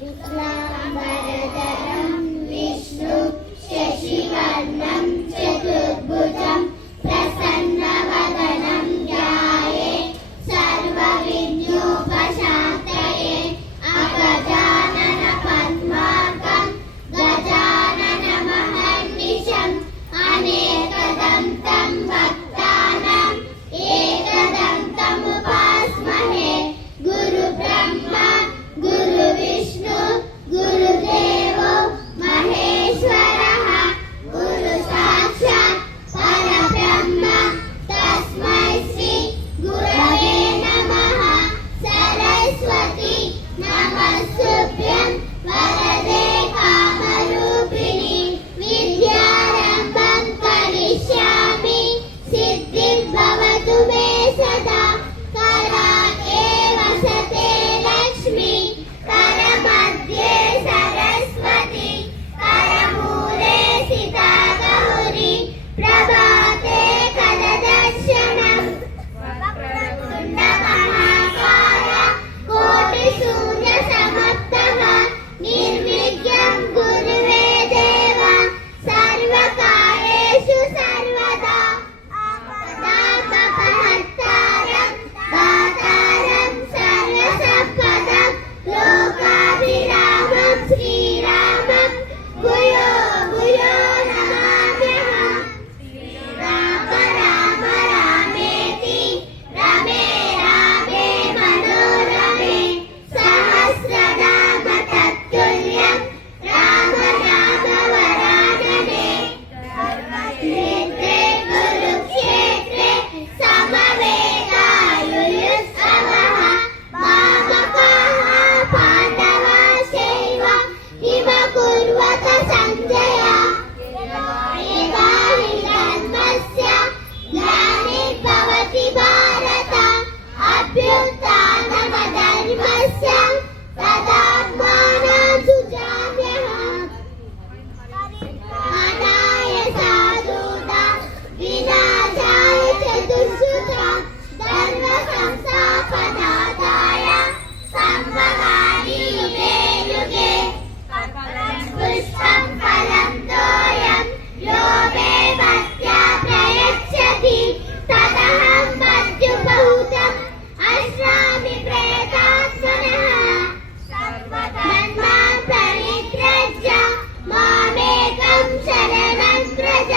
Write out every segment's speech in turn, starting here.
शुक्लाम्बरधरं विष्णु शशिवर्णं चतुर्भुजं प्रसन्नवदनं ध्यायेत् सर्वविघ्नोपशान्तये अगजानन पद्मार्कं गजाननमहर्निशम् अनेकदन्तं भक्तानाम् एकदन्तमुपास्महे गुरुब्रह्मा गुरुविष्णु गुरुदेवो महेश्वरः गुरु साक्षात् परब्रह्म तस्मै श्री गुरवे नमः। सरस्वती नमस्तुभ्यं वरदे कामरूपिणि विद्यारम्भं करिष्यामि सिद्धिं भवतु मे सदा। कराग्रे वसते लक्ष्मी करमध्ये सरस्वती करमूले सिता गौरी प्रभाते करदर्शनम् वक्रतुण्डमहाकाय कोटिशून्यसमर्थः निर्विघ्नं कुरुमे देव सर्वकार्येषु सर्वदा। आपदामपहर्तारं दातारं सर्वसम्पदं लोकाभिरामं श्रीरामं भूयो भूयो नमाम्यहम्। राम राम रामेति रमे रामे मनोरमे सहस्रनाम तत्तुल्यं राम राम वरानने। धर्मक्षेत्रे कुरुक्षेत्रे समवेतायुयुत्सवः मामकाः पाण्डवाश्चैव किमकुर्वत सञ्जय। यदा हि धर्मस्य ग्लानिर्भवति भारत अभ्युत्थानमधर्मस्य तदात्मानं सृजाम्यहम्। अनाय साधूनां विनाशाय चतुष्कृता धर्मसंस्थापनार्थाय सम्भवामि युगे युगे। पुष्पं फलं तोयं यो मे भक्त्या प्रयच्छति तदहं मृत्युभूतम् अश्नामि प्रेतात्मनः। सर्वधर्मान् परित्यज्य मामेकं शरणं व्रज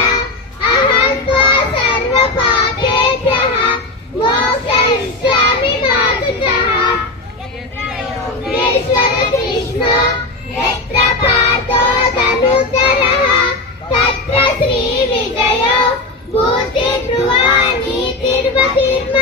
अहं त्वा सर्वपापेभ्यः मोक्षयिष्यामि मा शुचः। योगेश्वर कृष्ण यत्र पार्थो धनुर्धरः तत्र श्रीविजयो भूतिर्भुवा नीतिर्महिमा।